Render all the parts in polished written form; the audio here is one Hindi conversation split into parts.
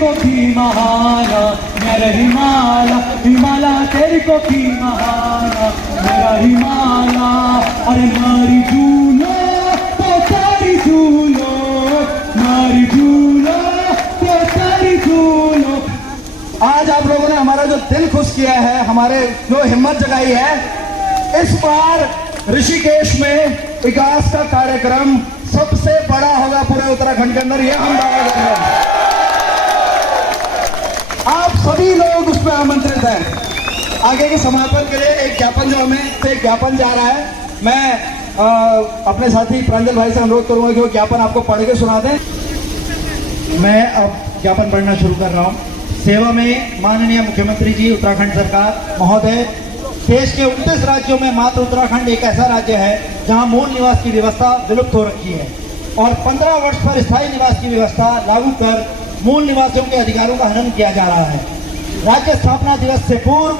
को भी महाना मेरा हिमालय, हिमालय तेरे को भी महाना मेरा हिमालय। अरे मारी झूलो तो तारी झूलो, मारी झूलो तो तारी झूलो। आज आप लोगों ने हमारा जो दिल खुश किया है, हमारे जो हिम्मत जगाई है, इस बार ऋषिकेश में विकास का कार्यक्रम सबसे बड़ा होगा पूरे उत्तराखंड के अंदर, यह हम दावा कर रहे हैं। आप सभी लोग उसमें आमंत्रित हैं। आगे के समापन के लिए एक ज्ञापन, जो हमें एक ज्ञापन जा रहा है, मैं अपने साथी प्रांजल भाई से अनुरोध करूंगा कि वो ज्ञापन आपको पढ़ के सुना दें। मैं अब ज्ञापन पढ़ना शुरू कर रहा हूं। सेवा में माननीय मुख्यमंत्री जी उत्तराखंड सरकार महोदय, देश के 29 राज्यों में मात्र उत्तराखंड एक ऐसा राज्य है जहां मूल निवास की व्यवस्था विलुप्त हो रखी है और 15 वर्ष पर स्थायी निवास की व्यवस्था लागू कर मूल निवासियों के अधिकारों का हनन किया जा रहा है। राज्य स्थापना दिवस से पूर्व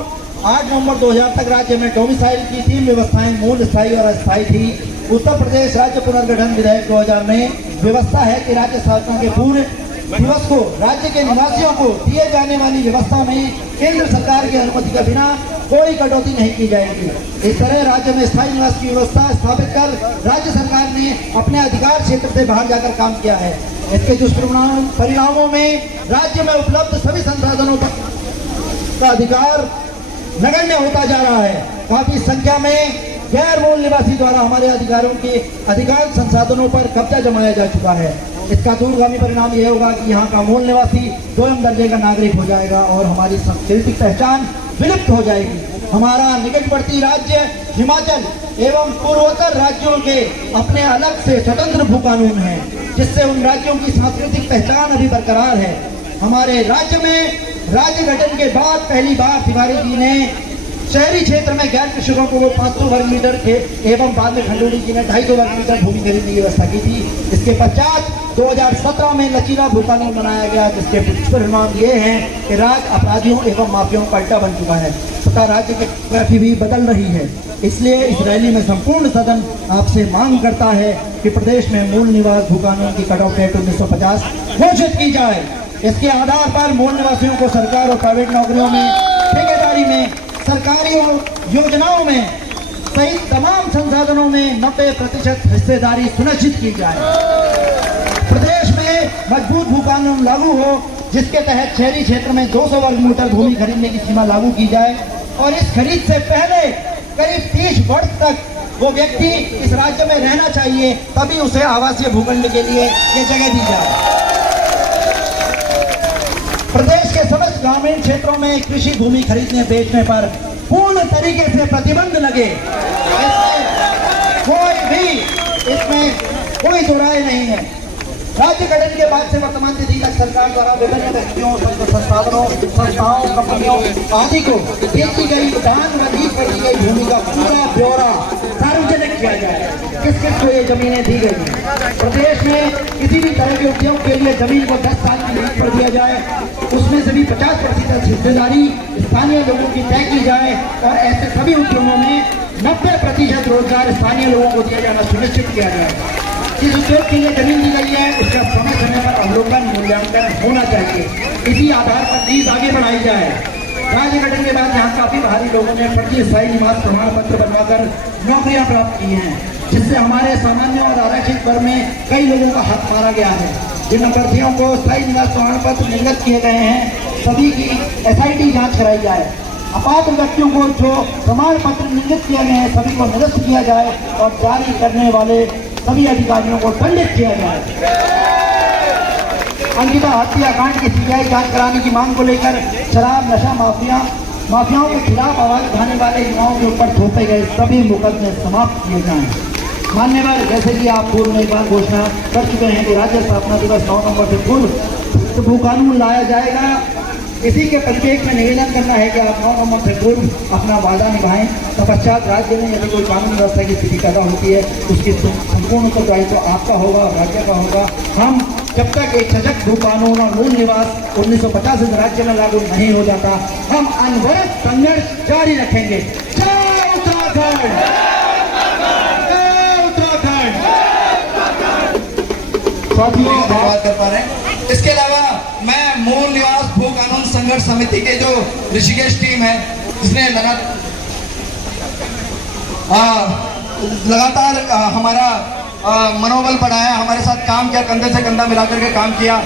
8 नवंबर 2000 तक राज्य में डोमिसाइल की 3 व्यवस्थाएं मूल, स्थायी और अस्थायी थी। उत्तर प्रदेश राज्य पुनर्गठन विधेयक 2000 में व्यवस्था है कि राज्य स्थापना के पूर्व दिवस को राज्य के निवासियों को दिए जाने वाली व्यवस्था में केंद्र सरकार की अनुमति के बिना कोई कटौती नहीं की जाएगी। इस तरह राज्य में स्थायी निवास की व्यवस्था स्थापित कर राज्य सरकार ने अपने अधिकार क्षेत्र से बाहर जाकर काम किया है। इसके दुष्परिणामों में राज्य में उपलब्ध सभी संसाधनों का अधिकार नगण्य होता जा रहा है। काफी संख्या में गैर मूल निवासी द्वारा हमारे अधिकारों के अधिकांश संसाधनों पर कब्जा जमाया जा चुका है। इसका दूरगामी परिणाम यह होगा कि यहाँ का मूल निवासी 2म दर्जे का नागरिक हो जाएगा और हमारी सांस्कृतिक पहचान विलुप्त हो जाएगी। हमारा निकटवर्ती राज्य हिमाचल एवं पूर्वोत्तर राज्यों के अपने अलग से स्वतंत्र भू कानून हैं, जिससे उन राज्यों की सांस्कृतिक पहचान अभी बरकरार है। हमारे राज्य में राज्य गठन के बाद पहली बार तिवारी जी ने शहरी क्षेत्र में गैर कृषकों को 500 वर्ग मीटर के एवं बाद में खंडूरी जी ने 250 वर्ग मीटर भूमि खरीदने की व्यवस्था की थी। इसके पश्चात 2017 में लचीला भू कानून बनाया गया, जिसके परिणाम ये हैं कि राज्य अपराधियों एवं माफियाओं का अड्डा बन चुका है तथा राज्य की टोपोग्राफी भी बदल रही है। इसलिए इस रैली में संपूर्ण सदन आपसे मांग करता है कि प्रदेश में मूल निवास भू कानून की कट ऑफ डेट 1950 घोषित की जाए। इसके आधार पर मूल निवासियों को सरकार और प्राइवेट नौकरियों में, ठेकेदारी में, सरकारी योजनाओं में सहित तमाम संसाधनों में 90% हिस्सेदारी सुनिश्चित की जाए। प्रदेश में मजबूत भू कानून लागू हो, जिसके तहत शहरी क्षेत्र में 200 वर्ग मीटर भूमि खरीदने की सीमा लागू की जाए और इस खरीद से पहले करीब 30 वर्ष तक वो व्यक्ति इस राज्य में रहना चाहिए, तभी उसे आवासीय भूखंड के लिए ये जगह दी जाए। प्रदेश के समस्त ग्रामीण क्षेत्रों में कृषि भूमि खरीदने बेचने पर पूर्ण तरीके से प्रतिबंध लगे। इसमें कोई दो राय नहीं है। राज्य गठन के बाद से वर्तमान तिथि तक सरकार द्वारा विभिन्न व्यक्तियों, संस्थानों, संस्थाओं, कंपनियों आदि को बेची गई दान व लीज पर दी गई भूमि का पूरा ब्यौरा सार्वजनिक किया जाए। किस किस को ये जमीनें दी गई। प्रदेश में किसी भी तरह के उद्योग के लिए जमीन को 10 साल की लीज पर दिया जाए, उसमें से भी 50% हिस्सेदारी स्थानीय लोगों की तय की जाए और ऐसे सभी उद्योगों में 90% रोजगार स्थानीय लोगों को दिया जाना सुनिश्चित किया जाए। जिस उद्योग के लिए जमीन दी गई है उसका समय समय पर अवलोकन, मूल्यांकन होना चाहिए। इसी आधार पर लीज आगे बढ़ाई जाए। राज्य गठन के बाद यहाँ काफी भारी लोगों ने फर्जी स्थायी निवास प्रमाण पत्र बनवाकर नौकरियां प्राप्त की हैं, जिससे हमारे सामान्य और आरक्षित वर्ग में कई लोगों का हाथ मारा गया है। जिन अभ्यर्थियों को स्थायी निवास प्रमाण पत्र निर्गत किए गए हैं, सभी की SIT जाँच कराई जाए। अपात्र व्यक्तियों को जो प्रमाण पत्र निर्गत किए गए हैं, सभी को निरस्त किया जाए और जारी करने वाले सभी अधिकारियों को दंडित किया जाए। अंकिता हत्याकांड की CBI जांच कराने की मांग को लेकर शराब नशा माफियाओं के खिलाफ आवाज उठाने वाले युवाओं के ऊपर थोपे गए सभी मुकदमे समाप्त किए जाएं। मान्यवर, जैसे कि आप पूर्व में एक बार घोषणा कर चुके हैं कि राज्य स्थापना दिवस 9 नवंबर से पूर्व भू कानून लाया जाएगा। इसी के परिप्रेक्ष्य में निवेदन करना है कि आप 9 नवंबर से पूर्व अपना वादा निभाएं। तत्पश्चात राज्य में यदि कोई कानून व्यवस्था की स्थिति पैदा होती है, उसकी संपूर्ण उत्तरदायित्व आपका होगा, राज्य का होगा। हम जब तक एक सशक्त भू कानून और मूल निवास 1950 इस राज्य में लागू नहीं हो जाता, हम अनवरत संघर्ष जारी रखेंगे। जय उत्तराखंड! जय उत्तराखंड! साथियों, धन्यवाद कर पा रहे हैं। इसके अलावा मैं मूल संघर्ष समिति के जो ऋषिकेश टीम है, जिसने लगातार हमारा मनोबल बढ़ाया, हमारे साथ काम किया, कंधे से कंधा मिलाकर के काम किया।